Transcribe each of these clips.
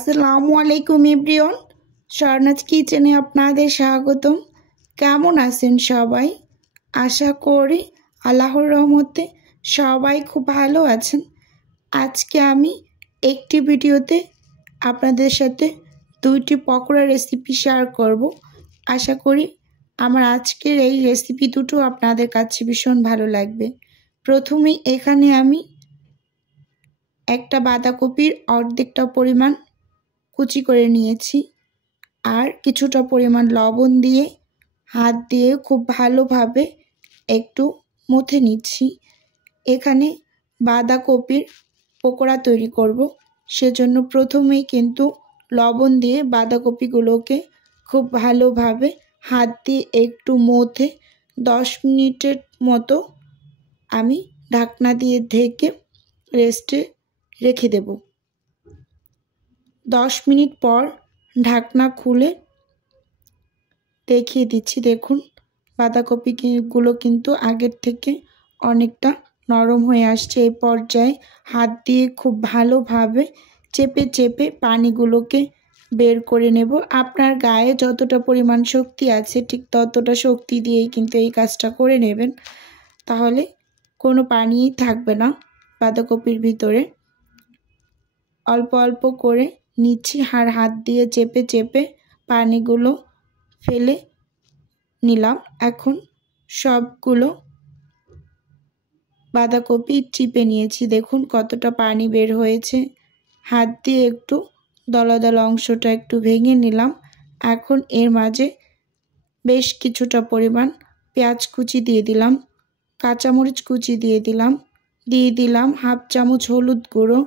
আসসালামু আলাইকুম এভরিওয়ান, স্বর্ণাজ কিচেনে আপনাদের স্বাগতম। কেমন আছেন সবাই? আশা করি আল্লাহর রহমতে সবাই খুব ভালো আছেন। আজকে আমি একটি ভিডিওতে আপনাদের সাথে দুইটি পকোড়া রেসিপি শেয়ার করব। আশা করি আমার আজকের এই রেসিপি দুটো আপনাদের কাছে ভীষণ ভালো লাগবে। প্রথমেই এখানে আমি একটা বাঁধাকপির অর্ধেকটা পরিমাণ কুচি করে নিয়েছি আর কিছুটা পরিমাণ লবণ দিয়ে হাত দিয়ে খুব ভালোভাবে একটু মথে নিচ্ছি। এখানে বাঁধাকপির পকোড়া তৈরি করব, সেজন্য প্রথমেই কিন্তু লবণ দিয়ে বাঁধাকপিগুলোকে খুব ভালোভাবে হাত দিয়ে একটু মথে 10 মিনিটের মতো আমি ঢাকনা দিয়ে ঢেকে রেস্টে রেখে দেব। 10 মিনিট পর ঢাকনা খুলে দেখিয়ে দিচ্ছি। দেখুন, বাঁধাকপিগুলো কিন্তু আগের থেকে অনেকটা নরম হয়ে আসছে। এই পর্যায়ে হাত দিয়ে খুব ভালোভাবে চেপে চেপে পানিগুলোকে বের করে নেব। আপনার গায়ে যতটা পরিমাণ শক্তি আছে ঠিক ততটা শক্তি দিয়েই কিন্তু এই কাজটা করে নেবেন, তাহলে কোনো পানিই থাকবে না বাঁধাকপির ভিতরে। অল্প অল্প করে নিচ্ছি আর হাত দিয়ে চেপে চেপে পানিগুলো ফেলে নিলাম। এখন সবগুলো বাঁধাকপি চিপে নিয়েছি। দেখুন কতটা পানি বের হয়েছে। হাত দিয়ে একটু দলা দলা অংশটা একটু ভেঙে নিলাম। এখন এর মাঝে বেশ কিছুটা পরিমাণ পেঁয়াজ কুচি দিয়ে দিলাম, কাঁচামরিচ কুচি দিয়ে দিলাম হাফ চামচ হলুদ গুঁড়ো,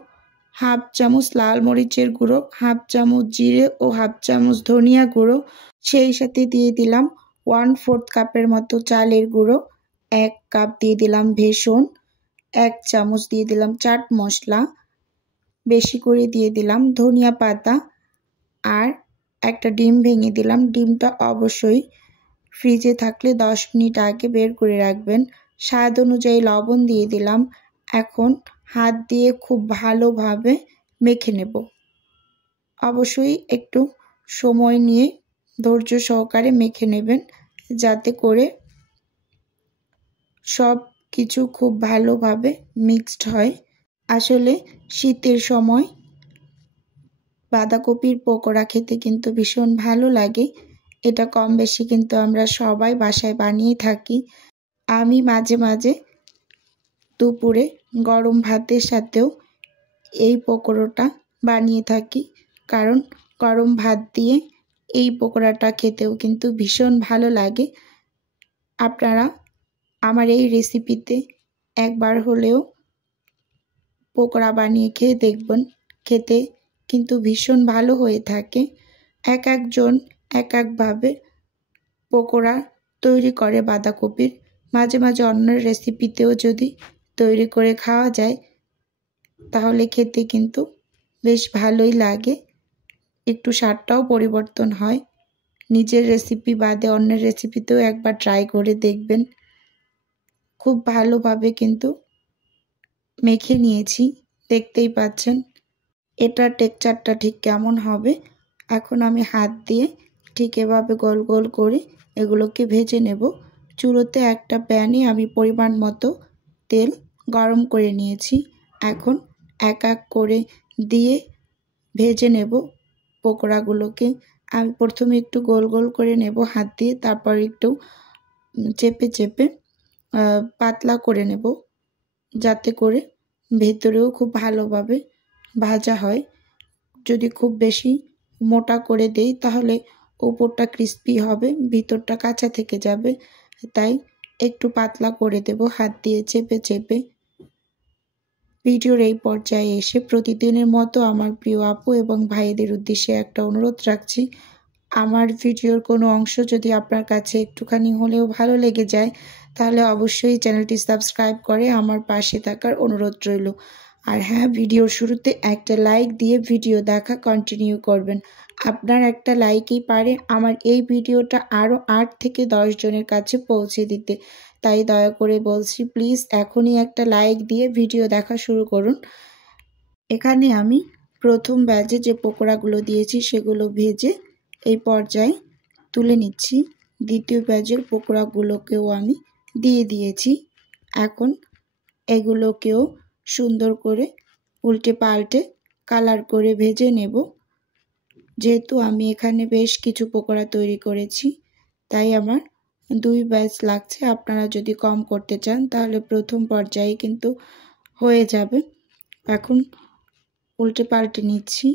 হাফ চামচ লাল মরিচের গুঁড়ো, হাফ চামচ জিরে ও হাফ চামচ ধনিয়া গুঁড়ো। সেই সাথে দিয়ে দিলাম 1/4 কাপের মতো চালের গুঁড়ো, 1 কাপ দিয়ে দিলাম বেসন, 1 চামচ দিয়ে দিলাম চাট মশলা, বেশি করে দিয়ে দিলাম ধনিয়া পাতা আর একটা ডিম ভেঙে দিলাম। ডিমটা অবশ্যই ফ্রিজে থাকলে 10 মিনিট আগে বের করে রাখবেন। স্বাদ অনুযায়ী লবণ দিয়ে দিলাম। এখন হাত দিয়ে খুব ভালোভাবে মেখে নেব। অবশ্যই একটু সময় নিয়ে ধৈর্য সহকারে মেখে নেবেন, যাতে করে সব কিছু খুব ভালোভাবে মিক্সড হয়। আসলে শীতের সময় বাঁধাকপির পকোড়া খেতে কিন্তু ভীষণ ভালো লাগে। এটা কম বেশি কিন্তু আমরা সবাই বাসায় বানিয়ে থাকি। আমি মাঝে মাঝে দুপুরে গরম ভাতের সাথেও এই পকোড়াটা বানিয়ে থাকি, কারণ গরম ভাত দিয়ে এই পকোড়াটা খেতেও কিন্তু ভীষণ ভালো লাগে। আপনারা আমার এই রেসিপিতে একবার হলেও পকোড়া বানিয়ে খেয়ে দেখবেন, খেতে কিন্তু ভীষণ ভালো হয়ে থাকে। এক একজন এক একভাবে পকোড়া তৈরি করে বাঁধাকপির। মাঝে মাঝে অন্যের রেসিপিতেও যদি তৈরি করে খাওয়া যায় তাহলে খেতে কিন্তু বেশ ভালোই লাগে, একটু স্বাদটাও পরিবর্তন হয়। নিজের রেসিপি বাদে অন্যের রেসিপিতেও একবার ট্রাই করে দেখবেন। খুব ভালোভাবে কিন্তু মেখে নিয়েছি, দেখতেই পাচ্ছেন এটার টেক্সচারটা ঠিক কেমন হবে। এখন আমি হাত দিয়ে ঠিক এভাবে গোল গোল করে এগুলোকে ভেজে নেব। চুলোতে একটা প্যানে আমি পরিমাণ মতো তেল গরম করে নিয়েছি। এখন এক এক করে দিয়ে ভেজে নেব পকোড়াগুলোকে। আমি প্রথমে একটু গোল গোল করে নেব হাত দিয়ে, তারপর একটু চেপে চেপে পাতলা করে নেব, যাতে করে ভেতরেও খুব ভালোভাবে ভাজা হয়। যদি খুব বেশি মোটা করে দেই তাহলে উপরটা ক্রিস্পি হবে, ভিতরটা কাঁচা থেকে যাবে। তাই একটু পাতলা করে দেব হাত দিয়ে চেপে চেপে। ভিডিওর এই পর্যায়ে এসে প্রতিদিনের মতো আমার প্রিয় আপু এবং ভাইদের উদ্দেশ্যে একটা অনুরোধ রাখছি। আমার ভিডিওর কোনো অংশ যদি আপনার কাছে একটুখানি হলেও ভালো লেগে যায় তাহলে অবশ্যই চ্যানেলটি সাবস্ক্রাইব করে আমার পাশে থাকার অনুরোধ রইল। আর হ্যাঁ, ভিডিওর শুরুতে একটা লাইক দিয়ে ভিডিও দেখা কন্টিনিউ করবেন। আপনার একটা লাইকই পারে আমার এই ভিডিওটা আরও 8 থেকে 10 জনের কাছে পৌঁছে দিতে। তাই দয়া করে বলছি, প্লিজ এখনই একটা লাইক দিয়ে ভিডিও দেখা শুরু করুন। এখানে আমি প্রথম ব্যাচে যে পকোড়াগুলো দিয়েছি সেগুলো ভেজে এই পর্যায়ে তুলে নিচ্ছি। দ্বিতীয় ব্যাচের পকোড়াগুলোকেও আমি দিয়ে দিয়েছি। এখন এগুলোকেও সুন্দর করে উল্টে পাল্টে কালার করে ভেজে নেব। যেহেতু আমি এখানে বেশ কিছু পকোড়া তৈরি করেছি তাই আমার 2 ব্যাচ লাগছে। আপনারা যদি কম করতে চান তাহলে প্রথম পর্যায়ে কিন্তু হয়ে যাবে। এখন উল্টে পাল্টে নিচ্ছি।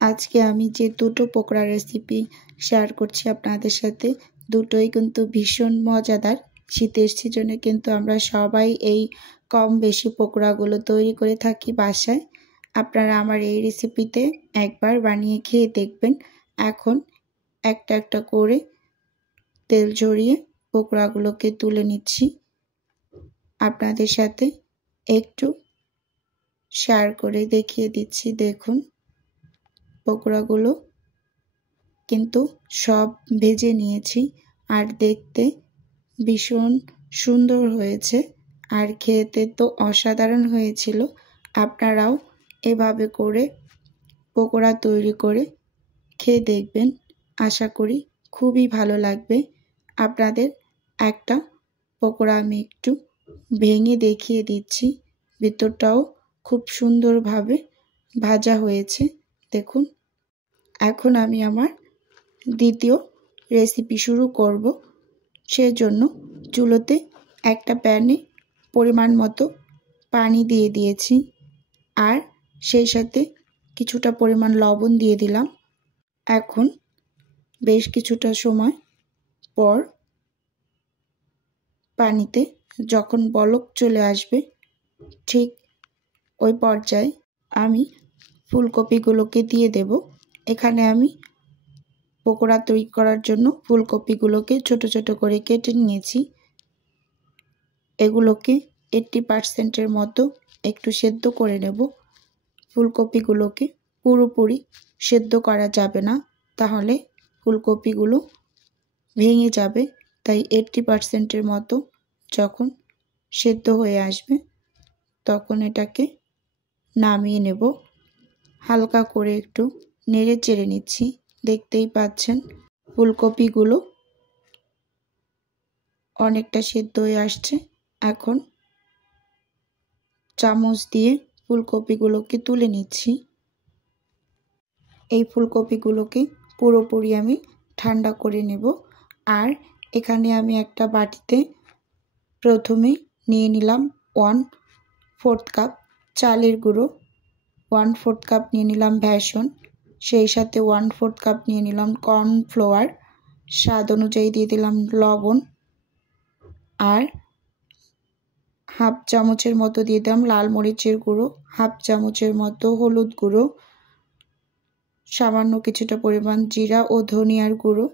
আজকে আমি যে দুটো পকোড়া রেসিপি শেয়ার করছি আপনাদের সাথে, দুটোই কিন্তু ভীষণ মজাদার। শীতের সিজনে কিন্তু আমরা সবাই এই কম বেশি পকোড়াগুলো তৈরি করে থাকি বাসায়। আপনারা আমার এই রেসিপিতে একবার বানিয়ে খেয়ে দেখবেন। এখন একটা একটা করে তেল ঝরিয়ে পকোড়াগুলোকে তুলে নিচ্ছি। আপনাদের সাথে একটু শেয়ার করে দেখিয়ে দিচ্ছি। দেখুন পকোড়াগুলো কিন্তু সব ভেজে নিয়েছি আর দেখতে ভীষণ সুন্দর হয়েছে আর খেতে তো অসাধারণ হয়েছিল। আপনারাও এভাবে করে পকোড়া তৈরি করে খেয়ে দেখবেন। আশা করি খুবই ভালো লাগবে আপনাদের। একটা পকোড়া আমি একটু ভেঙে দেখিয়ে দিচ্ছি। ভিতরটাও খুব সুন্দরভাবে ভাজা হয়েছে দেখুন। এখন আমি আমার দ্বিতীয় রেসিপি শুরু করব। সেজন্য চুলোতে একটা প্যানে পরিমাণ মতো পানি দিয়ে দিয়েছি আর সেই সাথে কিছুটা পরিমাণ লবণ দিয়ে দিলাম। এখন বেশ কিছুটা সময় পর পানিতে যখন বলক চলে আসবে ঠিক ওই পর্যায়ে আমি ফুলকপিগুলোকে দিয়ে দেব। এখানে আমি পকোড়া তৈরি করার জন্য ফুলকপিগুলোকে ছোট ছোট করে কেটে নিয়েছি। এগুলোকে 80% মতো একটু সেদ্ধ করে নেব। ফুলকপিগুলোকে পুরোপুরি সেদ্ধ করা যাবে না, তাহলে ফুলকপিগুলো ভেঙে যাবে। তাই 80% মতো যখন সেদ্ধ হয়ে আসবে তখন এটাকে নামিয়ে নেব। হালকা করে একটু নেড়ে চেড়ে নিচ্ছি। দেখতেই পাচ্ছেন ফুলকপিগুলো অনেকটা সেদ্ধ হয়ে আসছে। এখন চামচ দিয়ে ফুলকপিগুলোকে তুলে নিচ্ছি। এই ফুলকপিগুলোকে পুরোপুরি আমি ঠান্ডা করে নেব। আর এখানে আমি একটা বাটিতে প্রথমে নিয়ে নিলাম 1/4 কাপ চালের গুঁড়ো, 1/4 কাপ নিয়ে নিলাম বেসন, সেই সাথে 1/4 কাপ নিয়ে নিলাম কর্নফ্লাওয়ার, স্বাদ অনুযায়ী দিয়ে দিলাম লবণ আর হাফ চামচের মতো দিয়ে দিলাম লাল মরিচের গুঁড়ো, হাফ চামচের মতো হলুদ গুঁড়ো, সামান্য কিছুটা পরিমাণ জিরা ও ধনিয়ার গুঁড়ো,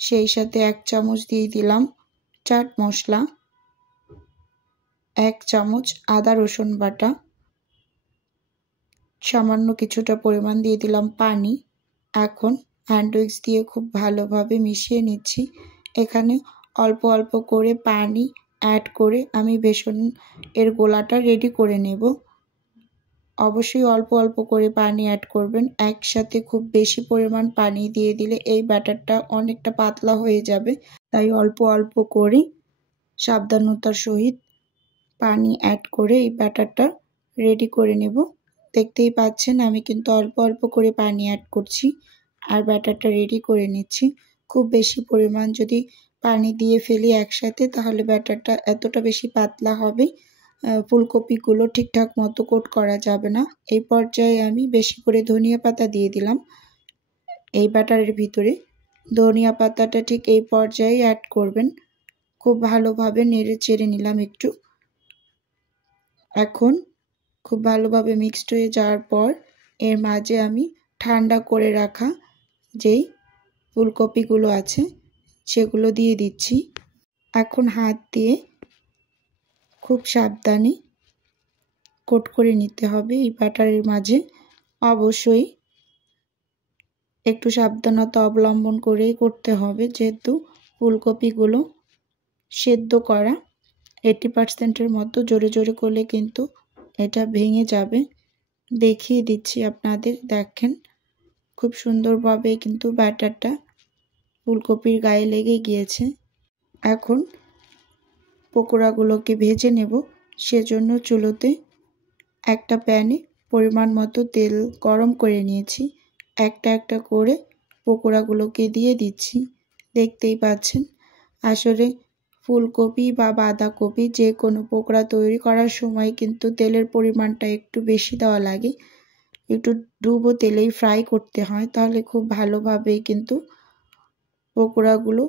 সেই সাথে 1 চামচ দিয়ে দিলাম চাট মশলা, 1 চামচ আদা রসুন বাটা, সামান্য কিছুটা পরিমাণ দিয়ে দিলাম পানি। এখন হ্যান্ড উইক্স দিয়ে খুব ভালোভাবে মিশিয়ে নিচ্ছি। এখানে অল্প অল্প করে পানি অ্যাড করে আমি বেসন এর গোলাটা রেডি করে নেব। অবশ্যই অল্প অল্প করে পানি অ্যাড করবেন। একসাথে খুব বেশি পরিমাণ পানি দিয়ে দিলে এই ব্যাটারটা অনেকটা পাতলা হয়ে যাবে। তাই অল্প অল্প করে সাবধানতার সহিত পানি অ্যাড করে এই ব্যাটারটা রেডি করে নেব। দেখতেই পাচ্ছেন আমি কিন্তু অল্প অল্প করে পানি অ্যাড করছি আর ব্যাটারটা রেডি করে নিচ্ছি। খুব বেশি পরিমাণ যদি পানি দিয়ে ফেলি একসাথে তাহলে ব্যাটারটা এতটা বেশি পাতলা হবে, ফুলকপিগুলো ঠিকঠাক মতো কোট করা যাবে না। এই পর্যায়ে আমি বেশি করে ধনিয়া পাতা দিয়ে দিলাম এই ব্যাটারের ভিতরে। ধনিয়া পাতাটা ঠিক এই পর্যায়ে অ্যাড করবেন। খুব ভালোভাবে নেড়ে চেড়ে নিলাম একটু। এখন খুব ভালোভাবে মিক্সড হয়ে যাওয়ার পর এর মাঝে আমি ঠান্ডা করে রাখা যেই ফুলকপিগুলো আছে সেগুলো দিয়ে দিচ্ছি। এখন হাত দিয়ে খুব সাবধানে কোট করে নিতে হবে এই ব্যাটারের মাঝে। অবশ্যই একটু সাবধানতা অবলম্বন করেই করতে হবে, যেহেতু ফুলকপিগুলো সেদ্ধ করা। 80%-এর মতো জোরে জোরে করলে কিন্তু এটা ভেঙে যাবে। দেখিয়ে দিচ্ছি আপনাদের। দেখেন খুব সুন্দরভাবে কিন্তু ব্যাটারটা ফুলকপির গায়ে লেগে গিয়েছে। এখন পকোড়াগুলোকে ভেজে নেব। সেজন্য চুলোতে একটা প্যানে পরিমাণ মতো তেল গরম করে নিয়েছি। একটা একটা করে পকোড়াগুলোকে দিয়ে দিচ্ছি। দেখতেই পাচ্ছেন, আসলে ফুলকপি বা বাঁধাকপি যে কোনো পকোড়া তৈরি করার সময় কিন্তু তেলের পরিমাণটা একটু বেশি দেওয়া লাগে। একটু ডুবো তেলেই ফ্রাই করতে হয়, তাহলে খুব ভালোভাবে কিন্তু পকোড়াগুলো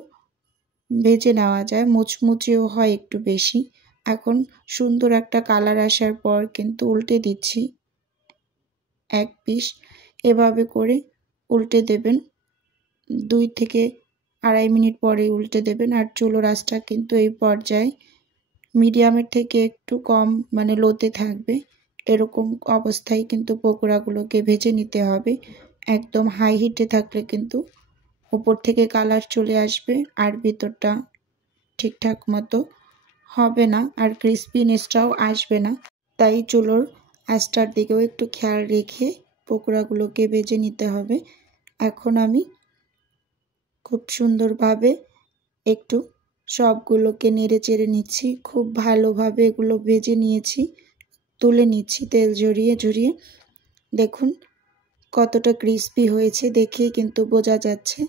ভেজে নেওয়া যায়, মুচমুচেও হয় একটু বেশি। এখন সুন্দর একটা কালার আসার পর কিন্তু উল্টে দিচ্ছি এক পিস। এভাবে করে উল্টে দেবেন, 2 থেকে আড়াই মিনিট পরে উল্টে দেবেন। আর চুলোর আঁচটা কিন্তু এই পর্যায়ে মিডিয়ামের থেকে একটু কম মানে লোতে থাকবে। এরকম অবস্থায় কিন্তু পকোড়াগুলোকে ভেজে নিতে হবে। একদম হাই হিটে থাকলে কিন্তু উপর থেকে কালার চলে আসবে আর ভিতরটা ঠিকঠাক মতো হবে না, আর ক্রিস্পিনেসটাও আসবে না। তাই চুলোর আঁচটার দিকেও একটু খেয়াল রেখে পকোড়াগুলোকে ভেজে নিতে হবে। এখন আমি খুব সুন্দরভাবে একটু সবগুলোকে নেড়ে চেড়ে নিচ্ছি। খুব ভালোভাবে এগুলো ভেজে নিয়েছি, তুলে নিচ্ছি তেল ঝরিয়ে ঝরিয়ে। দেখুন কতটা ক্রিস্পি হয়েছে, দেখেই কিন্তু বোঝা যাচ্ছে।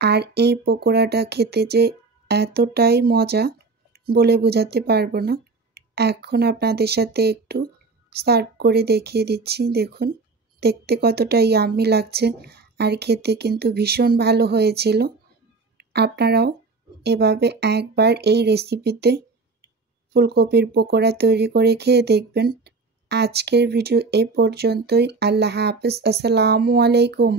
আর এই পকোড়াটা খেতে যে এতটাই মজা বলে বোঝাতে পারবো না। এখন আপনাদের সাথে একটু সার্ভ করে দেখিয়ে দিচ্ছি। দেখুন দেখতে কতটা ইয়াম্মি লাগছে, আর খেতে কিন্তু ভীষণ ভালো হয়েছিল। আপনারাও এভাবে একবার এই রেসিপিতে ফুলকপির পকোড়া তৈরি করে খেয়ে দেখবেন। আজকের ভিডিও এ পর্যন্তই। আল্লাহ হাফেজ। আসসালামু আলাইকুম।